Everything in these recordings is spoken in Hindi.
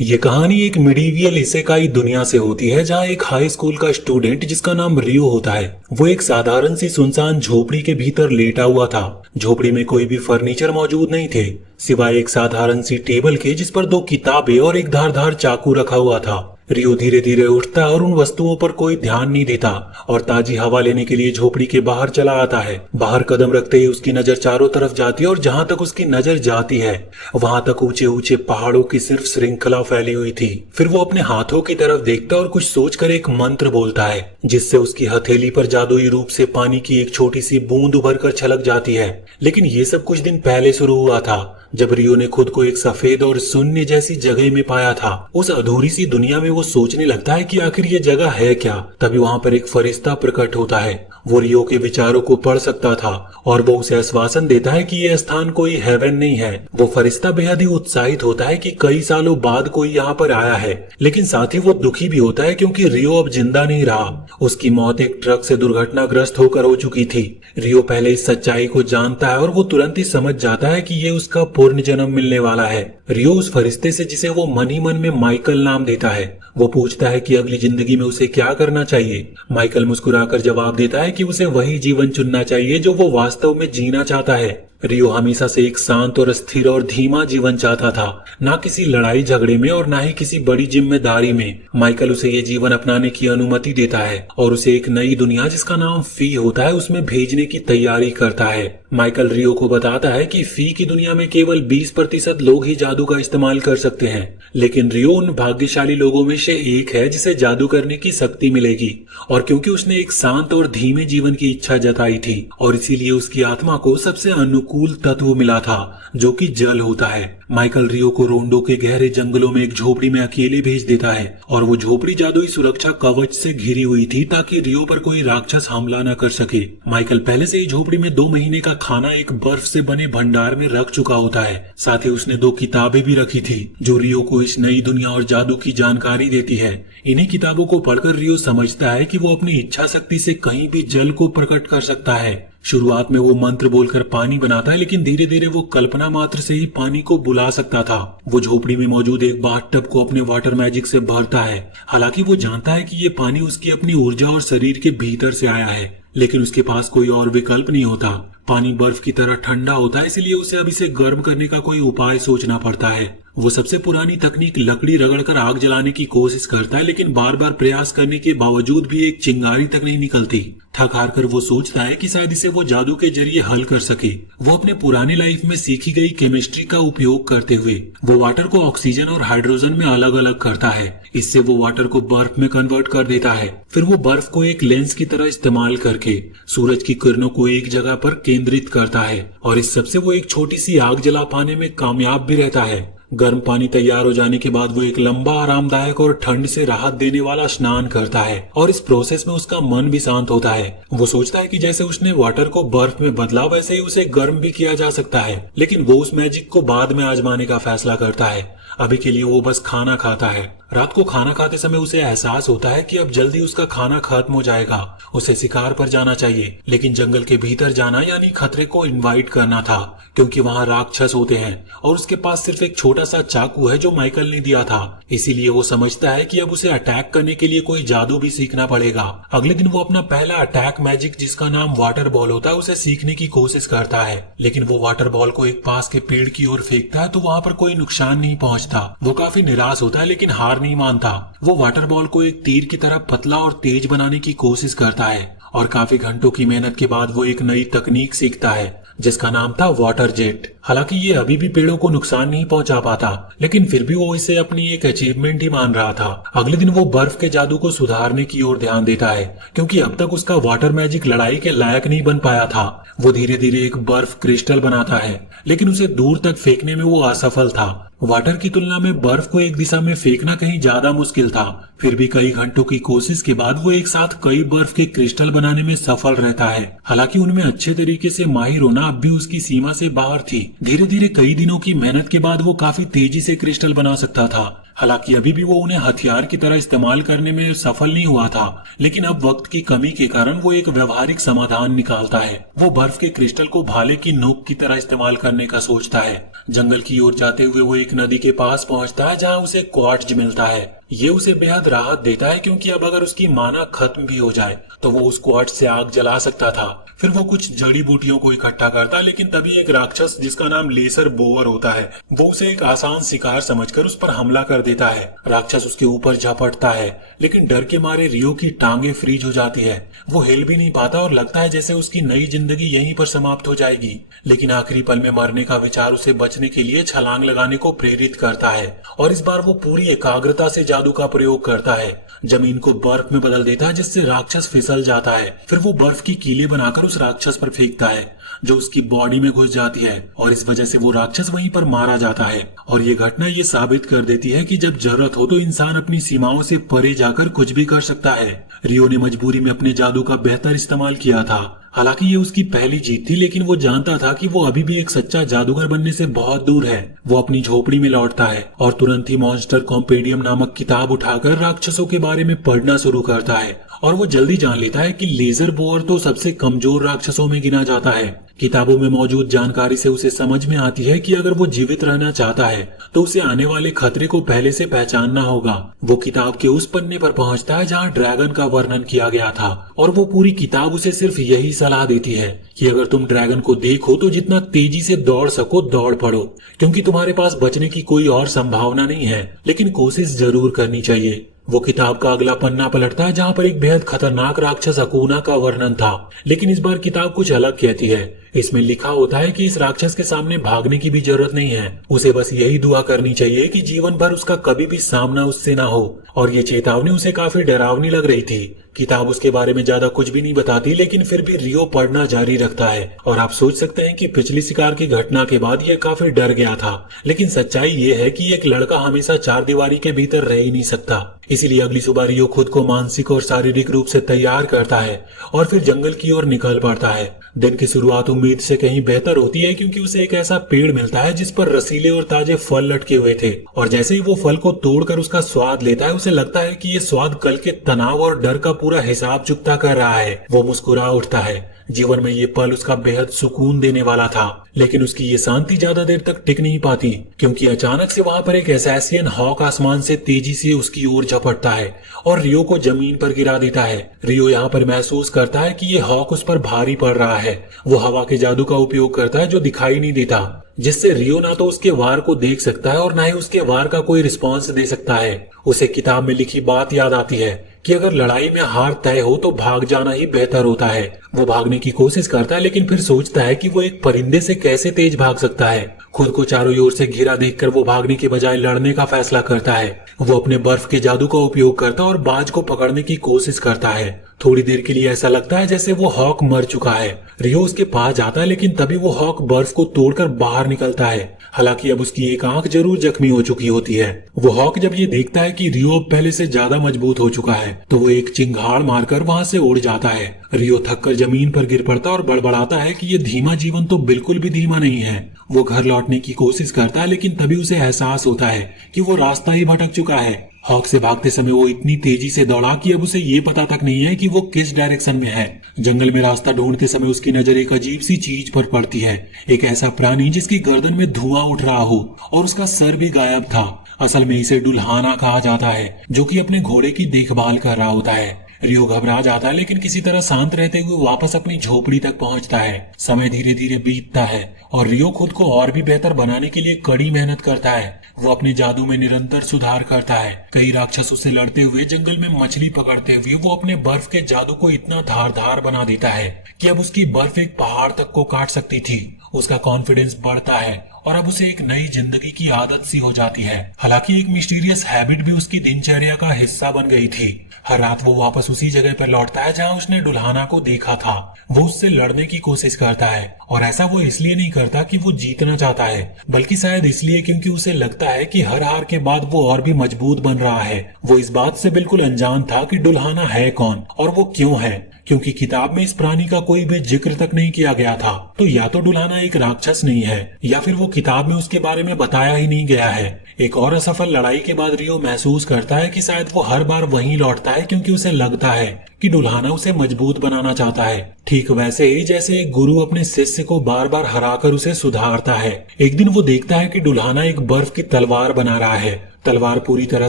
ये कहानी एक मिडीवियल इसेकाई दुनिया से होती है जहाँ एक हाई स्कूल का स्टूडेंट जिसका नाम रियो होता है वो एक साधारण सी सुनसान झोपड़ी के भीतर लेटा हुआ था। झोपड़ी में कोई भी फर्नीचर मौजूद नहीं थे सिवाय एक साधारण सी टेबल के जिस पर दो किताबें और एक धारदार चाकू रखा हुआ था। रियो धीरे धीरे उठता और उन वस्तुओं पर कोई ध्यान नहीं देता और ताजी हवा लेने के लिए झोपड़ी के बाहर चला आता है। बाहर कदम रखते ही उसकी नजर चारों तरफ जाती है और जहां तक उसकी नजर जाती है वहां तक ऊंचे ऊंचे पहाड़ों की सिर्फ श्रृंखला फैली हुई थी। फिर वो अपने हाथों की तरफ देखता और कुछ सोचकर एक मंत्र बोलता है जिससे उसकी हथेली पर जादुई रूप से पानी की एक छोटी सी बूंद उभर कर छलक जाती है। लेकिन ये सब कुछ दिन पहले शुरू हुआ था जब रियो ने खुद को एक सफेद और शून्य जैसी जगह में पाया था। उस अधूरी सी दुनिया में वो सोचने लगता है कि आखिर ये जगह है क्या। तभी वहां पर एक फरिश्ता प्रकट होता है। वो रियो के विचारों को पढ़ सकता था और वो उसे आश्वासन देता है कि ये स्थान कोई हेवन नहीं है। वो फरिश्ता बेहद ही उत्साहित होता है कि कई सालों बाद कोई यहाँ पर आया है, लेकिन साथ ही वो दुखी भी होता है क्योंकि रियो अब जिंदा नहीं रहा। उसकी मौत एक ट्रक से दुर्घटनाग्रस्त होकर हो चुकी थी। रियो पहले इस सच्चाई को जानता है और वो तुरंत ही समझ जाता है कि ये उसका पूर्ण जन्म मिलने वाला है। रियो उस फरिश्ते से जिसे वो मन ही मन में माइकल नाम देता है वो पूछता है कि अगली जिंदगी में उसे क्या करना चाहिए। माइकल मुस्कुराकर जवाब देता है कि उसे वही जीवन चुनना चाहिए जो वो वास्तव में जीना चाहता है। रियो हमेशा से एक शांत और स्थिर और धीमा जीवन चाहता था, ना किसी लड़ाई झगड़े में और ना ही किसी बड़ी जिम्मेदारी में। माइकल उसे ये जीवन अपनाने की अनुमति देता है और उसे एक नई दुनिया जिसका नाम फी होता है उसमें भेजने की तैयारी करता है। माइकल रियो को बताता है कि फी की दुनिया में केवल 20% लोग ही जादू का इस्तेमाल कर सकते हैं, लेकिन रियो उन भाग्यशाली लोगों में से एक है जिसे जादू करने की शक्ति मिलेगी। और क्योंकि उसने एक शांत और धीमे जीवन की इच्छा जताई थी और इसीलिए उसकी आत्मा को सबसे अनुकूल तत्व मिला था जो कि जल होता है। माइकल रियो को रोंडो के गहरे जंगलों में एक झोपड़ी में अकेले भेज देता है और वो झोपड़ी जादुई सुरक्षा कवच से घिरी हुई थी ताकि रियो पर कोई राक्षस हमला न कर सके। माइकल पहले से ही झोपड़ी में 2 महीने का खाना एक बर्फ से बने भंडार में रख चुका होता है। साथ ही उसने 2 किताबें भी रखी थी जो रियो को इस नई दुनिया और जादू की जानकारी देती है। इन्हीं किताबों को पढ़कर रियो समझता है कि वो अपनी इच्छा शक्ति से कहीं भी जल को प्रकट कर सकता है। शुरुआत में वो मंत्र बोलकर पानी बनाता है, लेकिन धीरे धीरे वो कल्पना मात्र से ही पानी को बुला सकता था। वो झोपड़ी में मौजूद एक बाथटब को अपने वाटर मैजिक से भरता है। हालांकि वो जानता है कि ये पानी उसकी अपनी ऊर्जा और शरीर के भीतर से आया है, लेकिन उसके पास कोई और विकल्प नहीं होता। पानी बर्फ की तरह ठंडा होता है, इसलिए उसे अब इसे गर्म करने का कोई उपाय सोचना पड़ता है। वो सबसे पुरानी तकनीक लकड़ी रगड़कर आग जलाने की कोशिश करता है, लेकिन बार बार प्रयास करने के बावजूद भी एक चिंगारी तक नहीं निकलती। थक हार कर वो सोचता है कि शायद इसे वो जादू के जरिए हल कर सके। वो अपने पुरानी लाइफ में सीखी गई केमिस्ट्री का उपयोग करते हुए वो वाटर को ऑक्सीजन और हाइड्रोजन में अलग अलग करता है। इससे वो वाटर को बर्फ में कन्वर्ट कर देता है। फिर वो बर्फ को एक लेंस की तरह इस्तेमाल करके सूरज की किरणों को एक जगह पर केंद्रित करता है और इस सबसे वो एक छोटी सी आग जला पाने में कामयाब भी रहता है। गर्म पानी तैयार हो जाने के बाद वो एक लंबा, आरामदायक और ठंड से राहत देने वाला स्नान करता है और इस प्रोसेस में उसका मन भी शांत होता है। वो सोचता है कि जैसे उसने वाटर को बर्फ में बदला वैसे ही उसे गर्म भी किया जा सकता है, लेकिन वो उस मैजिक को बाद में आजमाने का फैसला करता है। अभी के लिए वो बस खाना खाता है। रात को खाना खाते समय उसे एहसास होता है कि अब जल्दी उसका खाना खत्म हो जाएगा। उसे शिकार पर जाना चाहिए, लेकिन जंगल के भीतर जाना यानी खतरे को इनवाइट करना था, क्योंकि वहाँ राक्षस होते हैं और उसके पास सिर्फ एक छोटा सा चाकू है जो माइकल ने दिया था। इसीलिए वो समझता है कि अब उसे अटैक करने के लिए कोई जादू भी सीखना पड़ेगा। अगले दिन वो अपना पहला अटैक मैजिक जिसका नाम वाटर बॉल होता है उसे सीखने की कोशिश करता है, लेकिन वो वाटर बॉल को एक पास के पेड़ की ओर फेंकता है तो वहाँ पर कोई नुकसान नहीं पहुँचता। वो काफी निराश होता है, लेकिन हार नहीं मानता। वो वाटर बॉल को एक तीर की तरह पतला और तेज बनाने की कोशिश करता है और काफी घंटों की मेहनत के बाद वो एक नई तकनीक सीखता है जिसका नाम था वाटर जेट। हालांकि ये अभी भी पेड़ों को नुकसान नहीं पहुंचा पाता, लेकिन फिर भी वो इसे अपनी एक अचीवमेंट ही मान रहा था। अगले दिन वो बर्फ के जादू को सुधारने की ओर ध्यान देता है, क्योंकि अब तक उसका वाटर मैजिक लड़ाई के लायक नहीं बन पाया था। वो धीरे धीरे एक बर्फ क्रिस्टल बनाता है, लेकिन उसे दूर तक फेंकने में वो असफल था। वाटर की तुलना में बर्फ को एक दिशा में फेंकना कहीं ज्यादा मुश्किल था। फिर भी कई घंटों की कोशिश के बाद वो एक साथ कई बर्फ के क्रिस्टल बनाने में सफल रहता है। हालांकि उनमें अच्छे तरीके से माहिर होना अब भी उसकी सीमा से बाहर थी। धीरे धीरे कई दिनों की मेहनत के बाद वो काफी तेजी से क्रिस्टल बना सकता था। हालांकि अभी भी वो उन्हें हथियार की तरह इस्तेमाल करने में सफल नहीं हुआ था, लेकिन अब वक्त की कमी के कारण वो एक व्यवहारिक समाधान निकालता है। वो बर्फ के क्रिस्टल को भाले की नोक की तरह इस्तेमाल करने का सोचता है। जंगल की ओर जाते हुए वो एक नदी के पास पहुंचता है जहां उसे क्वार्ट्ज मिलता है। ये उसे बेहद राहत देता है क्योंकि अब अगर उसकी माना खत्म भी हो जाए तो वो उस क्वार्ट्ज से आग जला सकता था। फिर वो कुछ जड़ी बूटियों को इकट्ठा करता है, लेकिन तभी एक राक्षस जिसका नाम लेसर बोअर होता है वो उसे एक आसान शिकार समझकर उस पर हमला कर देता है। राक्षस उसके ऊपर झपटता है, लेकिन डर के मारे रियो की टांगे फ्रीज हो जाती है। वो हिल भी नहीं पाता और लगता है जैसे उसकी नई जिंदगी यहीं पर समाप्त हो जाएगी। लेकिन आखिरी पल में मरने का विचार उसे बचने के लिए छलांग लगाने को प्रेरित करता है और इस बार वो पूरी एकाग्रता से जादू का प्रयोग करता है। जमीन को बर्फ में बदल देता है जिससे राक्षस फिसल जाता है। फिर वो बर्फ की कीले बनाकर उस राक्षस पर फेंकता है जो उसकी बॉडी में घुस जाती है और इस वजह से वो राक्षस वहीं पर मारा जाता है। और ये घटना ये साबित कर देती है कि जब जरूरत हो तो इंसान अपनी सीमाओं से परे जाकर कुछ भी कर सकता है। रियो ने मजबूरी में अपने जादू का बेहतर इस्तेमाल किया था। हालांकि ये उसकी पहली जीत थी, लेकिन वो जानता था कि वो अभी भी एक सच्चा जादूगर बनने से बहुत दूर है। वो अपनी झोपड़ी में लौटता है और तुरंत ही मॉन्स्टर कॉम्पेडियम नामक किताब उठाकर राक्षसों के बारे में पढ़ना शुरू करता है और वो जल्दी जान लेता है कि लेजर बोअर तो सबसे कमजोर राक्षसों में गिना जाता है। किताबों में मौजूद जानकारी से उसे समझ में आती है कि अगर वो जीवित रहना चाहता है तो उसे आने वाले खतरे को पहले से पहचानना होगा। वो किताब के उस पन्ने पर पहुंचता है जहां ड्रैगन का वर्णन किया गया था और वो पूरी किताब उसे सिर्फ यही सलाह देती है कि अगर तुम ड्रैगन को देखो तो जितना तेजी से दौड़ सको दौड़ पड़ो, क्योंकि तुम्हारे पास बचने की कोई और संभावना नहीं है, लेकिन कोशिश जरूर करनी चाहिए। वो किताब का अगला पन्ना पलटता है जहां पर एक बेहद खतरनाक राक्षस अकूना का वर्णन था, लेकिन इस बार किताब कुछ अलग कहती है। इसमें लिखा होता है कि इस राक्षस के सामने भागने की भी जरूरत नहीं है, उसे बस यही दुआ करनी चाहिए कि जीवन भर उसका कभी भी सामना उससे ना हो। और ये चेतावनी उसे काफी डरावनी लग रही थी। किताब उसके बारे में ज्यादा कुछ भी नहीं बताती, लेकिन फिर भी रियो पढ़ना जारी रखता है और आप सोच सकते हैं कि पिछली शिकार की घटना के बाद ये काफी डर गया था। लेकिन सच्चाई ये है कि एक लड़का हमेशा चार दीवारी के भीतर रह ही नहीं सकता। इसीलिए अगली सुबह रियो खुद को मानसिक और शारीरिक रूप से तैयार करता है और फिर जंगल की ओर निकल पड़ता है। दिन की शुरुआत उम्मीद से कहीं बेहतर होती है क्योंकि उसे एक ऐसा पेड़ मिलता है जिस पर रसीले और ताजे फल लटके हुए थे और जैसे ही वो फल को तोड़कर उसका स्वाद लेता है उसे लगता है कि ये स्वाद कल के तनाव और डर का पूरा हिसाब चुकता कर रहा है। वो मुस्कुरा उठता है। जीवन में ये पल उसका बेहद सुकून देने वाला था, लेकिन उसकी ये शांति ज्यादा देर तक टिक नहीं पाती क्योंकि अचानक से वहां पर एक असैसियन हॉक आसमान से तेजी से उसकी ओर झपटता है और रियो को जमीन पर गिरा देता है। रियो यहाँ पर महसूस करता है कि ये हॉक उस पर भारी पड़ रहा है। वो हवा के जादू का उपयोग करता है जो दिखाई नहीं देता, जिससे रियो ना तो उसके वार को देख सकता है और ना ही उसके वार का कोई रिस्पॉन्स दे सकता है। उसे किताब में लिखी बात याद आती है कि अगर लड़ाई में हार तय हो तो भाग जाना ही बेहतर होता है। वो भागने की कोशिश करता है, लेकिन फिर सोचता है कि वो एक परिंदे से कैसे तेज भाग सकता है। खुद को चारों ओर से घिरा देखकर वो भागने के बजाय लड़ने का फैसला करता है। वो अपने बर्फ के जादू का उपयोग करता है और बाज को पकड़ने की कोशिश करता है। थोड़ी देर के लिए ऐसा लगता है जैसे वो हॉक मर चुका है। रियो उसके पास जाता है, लेकिन तभी वो हॉक बर्फ को तोड़कर बाहर निकलता है। हालांकि अब उसकी एक आंख जरूर जख्मी हो चुकी होती है। वो हॉक जब ये देखता है कि रियो अब पहले से ज्यादा मजबूत हो चुका है तो वो एक चिंगाड़ मारकर वहां से उड़ जाता है। रियो थककर जमीन पर गिर पड़ता और बड़बड़ाता है कि ये धीमा जीवन तो बिल्कुल भी धीमा नहीं है। वो घर लौटने की कोशिश करता है, लेकिन तभी उसे एहसास होता है कि वो रास्ता ही भटक चुका है। हॉक से भागते समय वो इतनी तेजी से दौड़ा कि अब उसे ये पता तक नहीं है कि वो किस डायरेक्शन में है। जंगल में रास्ता ढूंढते समय उसकी नजर एक अजीब सी चीज पर पड़ती है। एक ऐसा प्राणी जिसकी गर्दन में धुआं उठ रहा हो और उसका सर भी गायब था। असल में इसे डुल्हाना कहा जाता है, जो कि अपने घोड़े की देखभाल कर रहा होता है। रियो घबरा जाता है, लेकिन किसी तरह शांत रहते हुए वापस अपनी झोपड़ी तक पहुंचता है। समय धीरे धीरे बीतता है और रियो खुद को और भी बेहतर बनाने के लिए कड़ी मेहनत करता है। वो अपने जादू में निरंतर सुधार करता है। कई राक्षसों से लड़ते हुए, जंगल में मछली पकड़ते हुए वो अपने बर्फ के जादू को इतना धारदार बना देता है कि अब उसकी बर्फ एक पहाड़ तक को काट सकती थी। उसका कॉन्फिडेंस बढ़ता है और अब उसे एक नई जिंदगी की आदत सी हो जाती है। हालांकि एक मिस्टीरियस हैबिट भी उसकी दिनचर्या का हिस्सा बन गई थी। हर रात वो वापस उसी जगह पर लौटता है जहां उसने डुल्हाना को देखा था। वो उससे लड़ने की कोशिश करता है और ऐसा वो इसलिए नहीं करता कि वो जीतना चाहता है, बल्कि शायद इसलिए क्योंकि उसे लगता है कि हर हार के बाद वो और भी मजबूत बन रहा है। वो इस बात से बिल्कुल अनजान था कि डुल्हाना है कौन और वो क्यों है, क्योंकि किताब में इस प्राणी का कोई भी जिक्र तक नहीं किया गया था। तो या तो डुल्हाना एक राक्षस नहीं है या फिर वो किताब में उसके बारे में बताया ही नहीं गया है। एक और असफल लड़ाई के बाद रियो महसूस करता है कि शायद वो हर बार वहीं लौटता है क्योंकि उसे लगता है कि डुल्हाना उसे मजबूत बनाना चाहता है, ठीक वैसे ही जैसे एक गुरु अपने शिष्य को बार बार हराकर उसे सुधारता है। एक दिन वो देखता है कि डुल्हाना एक बर्फ की तलवार बना रहा है। तलवार पूरी तरह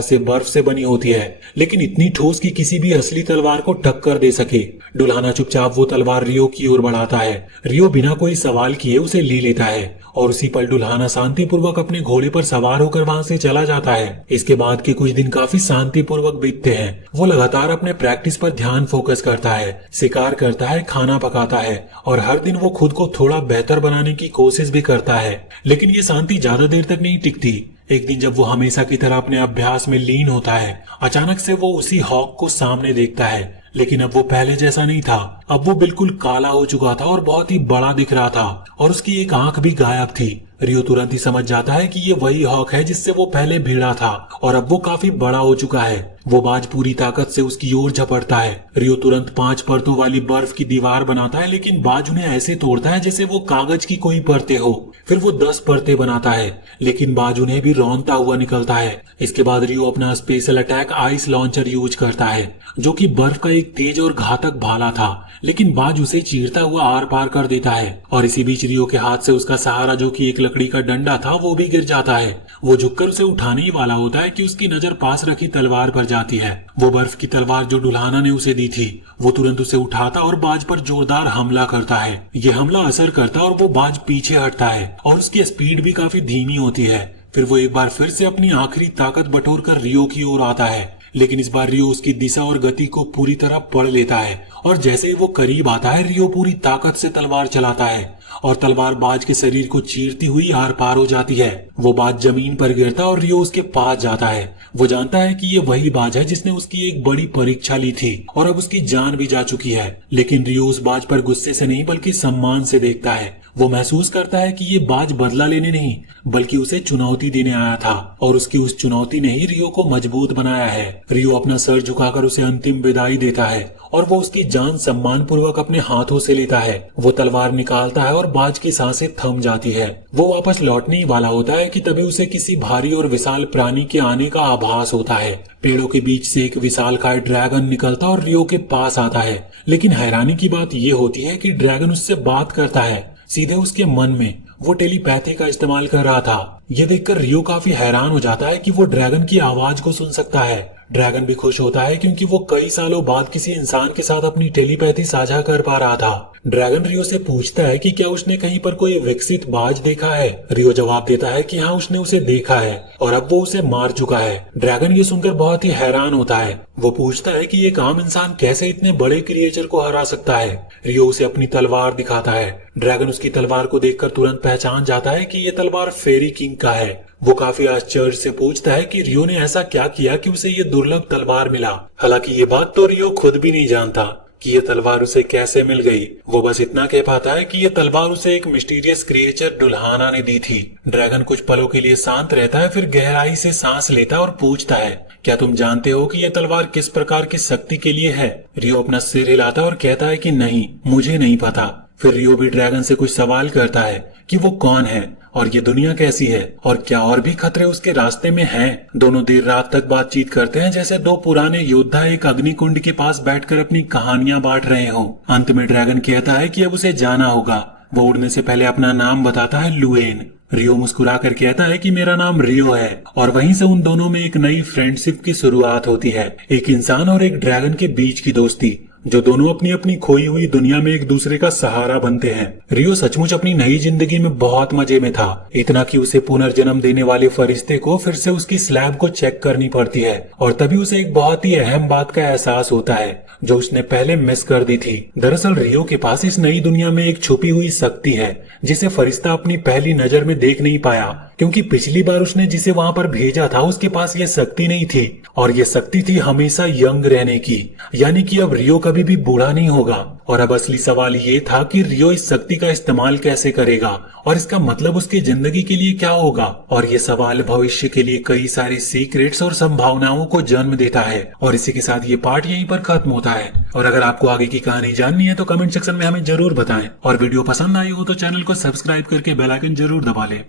से बर्फ से बनी होती है, लेकिन इतनी ठोस कि किसी भी असली तलवार को टक्कर दे सके। डुल्हाना चुपचाप वो तलवार रियो की ओर बढ़ाता है। रियो बिना कोई सवाल किए उसे ले लेता है और उसी पल डुल्हाना शांतिपूर्वक अपने घोड़े पर सवार होकर वहां से चला जाता है। इसके बाद के कुछ दिन काफी शांतिपूर्वक बीतते हैं। वो लगातार अपने प्रैक्टिस पर ध्यान फोकस करता है, शिकार करता है, खाना पकाता है और हर दिन वो खुद को थोड़ा बेहतर बनाने की कोशिश भी करता है। लेकिन ये शांति ज्यादा देर तक नहीं टिकती। एक दिन जब वो हमेशा की तरह अपने अभ्यास में लीन होता है, अचानक से वो उसी हॉक को सामने देखता है। लेकिन अब वो पहले जैसा नहीं था। अब वो बिल्कुल काला हो चुका था और बहुत ही बड़ा दिख रहा था और उसकी एक आंख भी गायब थी। रियो तुरंत ही समझ जाता है कि ये वही हॉक है जिससे वो पहले भिड़ा था और अब वो काफी बड़ा हो चुका है। वो बाज पूरी ताकत से उसकी ओर झपटता है। रियो तुरंत 5 परतों वाली बर्फ की दीवार बनाता है, लेकिन बाज उन्हें ऐसे तोड़ता है जैसे वो कागज की कोई परतें हो। फिर वो 10 परतें बनाता है, लेकिन बाज उन्हें भी रौंदता हुआ निकलता है। इसके बाद रियो अपना special attack ice launcher use करता है, जो कि बर्फ का एक तेज और घातक भाला था, लेकिन बाज उसे चीरता हुआ आर पार कर देता है। और इसी बीच रियो के हाथ से उसका सहारा, जो कि एक लकड़ी का डंडा था, वो भी गिर जाता है। वो झुककर उसे उठाने ही वाला होता है कि उसकी नजर पास रखी तलवार पर जाती है। वो बर्फ की तलवार जो डुल्हाना ने उसे दी थी। वो तुरंत उसे उठाता और बाज पर जोरदार हमला करता है। ये हमला असर करता और वो बाज पीछे हटता है और उसकी स्पीड भी काफी धीमी होती है। फिर वो एक बार फिर से अपनी आखिरी ताकत बटोर कर रियो की ओर आता है, लेकिन इस बार रियो उसकी दिशा और गति को पूरी तरह पढ़ लेता है और जैसे ही वो करीब आता है, रियो पूरी ताकत से तलवार चलाता है और तलवार बाज के शरीर को चीरती हुई आर पार हो जाती है। वो बाज जमीन पर गिरता और रियो उसके पास जाता है। वो जानता है कि ये वही बाज है जिसने उसकी एक बड़ी परीक्षा ली थी और अब उसकी जान भी जा चुकी है। लेकिन रियो उस बाज पर गुस्से से नहीं बल्कि सम्मान से देखता है। वो महसूस करता है कि ये बाज बदला लेने नहीं बल्कि उसे चुनौती देने आया था और उसकी उस चुनौती ने ही रियो को मजबूत बनाया है। रियो अपना सर झुकाकर उसे अंतिम विदाई देता है और वो उसकी जान सम्मान पूर्वक अपने हाथों से लेता है। वो तलवार निकालता है और बाज की सांसें थम जाती है। वो वापस लौटने ही वाला होता है कि तभी उसे किसी भारी और विशाल प्राणी के आने का आभास होता है। पेड़ों के बीच से एक विशालकाय ड्रैगन निकलता और रियो के पास आता है। लेकिन हैरानी की बात ये होती है कि ड्रैगन उससे बात करता है, सीधे उसके मन में। वो टेलीपैथी का इस्तेमाल कर रहा था। ये देखकर रियो काफी हैरान हो जाता है कि वो ड्रैगन की आवाज को सुन सकता है। ड्रैगन भी खुश होता है क्योंकि वो कई सालों बाद किसी इंसान के साथ अपनी टेलीपैथी साझा कर पा रहा था। ड्रैगन रियो से पूछता है कि क्या उसने कहीं पर कोई विकसित बाज देखा है। रियो जवाब देता है कि हाँ, उसने उसे देखा है और अब वो उसे मार चुका है। ड्रैगन ये सुनकर बहुत ही हैरान होता है। वो पूछता है कि एक आम इंसान कैसे इतने बड़े क्रिएचर को हरा सकता है। रियो उसे अपनी तलवार दिखाता है। ड्रैगन उसकी तलवार को देखकर तुरंत पहचान जाता है कि ये तलवार फेरी किंग का है। वो काफी आश्चर्य से पूछता है कि रियो ने ऐसा क्या किया कि उसे ये दुर्लभ तलवार मिला। हालांकि ये बात तो रियो खुद भी नहीं जानता कि ये तलवार उसे कैसे मिल गई। वो बस इतना कह पाता है कि ये तलवार उसे एक मिस्टीरियस क्रिएचर डुल्हाना ने दी थी। ड्रैगन कुछ पलों के लिए शांत रहता है, फिर गहराई से सांस लेता है और पूछता है, क्या तुम जानते हो कि यह तलवार किस प्रकार की शक्ति के लिए है। रियो अपना सिर हिलाता है और कहता है कि नहीं, मुझे नहीं पता। फिर रियो भी ड्रैगन से कुछ सवाल करता है कि वो कौन है और ये दुनिया कैसी है और क्या और भी खतरे उसके रास्ते में हैं। दोनों देर रात तक बातचीत करते हैं जैसे दो पुराने योद्धा एक अग्निकुंड के पास बैठकर अपनी कहानियां बांट रहे हों। अंत में ड्रैगन कहता है कि अब उसे जाना होगा। वो उड़ने से पहले अपना नाम बताता है, लुएन। रियो मुस्कुरा कर कहता है कि मेरा नाम रियो है और वहीं से उन दोनों में एक नई फ्रेंडशिप की शुरुआत होती है। एक इंसान और एक ड्रैगन के बीच की दोस्ती, जो दोनों अपनी अपनी खोई हुई दुनिया में एक दूसरे का सहारा बनते हैं। रियो सचमुच अपनी नई जिंदगी में बहुत मजे में था, इतना कि उसे पुनर्जन्म देने वाले फरिश्ते को फिर से उसकी स्लैब को चेक करनी पड़ती है और तभी उसे एक बहुत ही अहम बात का एहसास होता है जो उसने पहले मिस कर दी थी। दरअसल रियो के पास इस नई दुनिया में एक छुपी हुई शक्ति है जिसे फरिश्ता अपनी पहली नजर में देख नहीं पाया, क्योंकि पिछली बार उसने जिसे वहां पर भेजा था उसके पास ये शक्ति नहीं थी और ये शक्ति थी हमेशा यंग रहने की। यानी कि अब रियो कभी भी बूढ़ा नहीं होगा। और अब असली सवाल ये था कि रियो इस शक्ति का इस्तेमाल कैसे करेगा और इसका मतलब उसकी जिंदगी के लिए क्या होगा। और ये सवाल भविष्य के लिए कई सारी सीक्रेट्स और संभावनाओं को जन्म देता है। और इसी के साथ ये पार्ट यहीं पर खत्म होता है। और अगर आपको आगे की कहानी जाननी है तो कमेंट सेक्शन में हमें जरूर बताएं और वीडियो पसंद आई हो तो चैनल को सब्सक्राइब करके बेल आइकन जरूर दबा लें।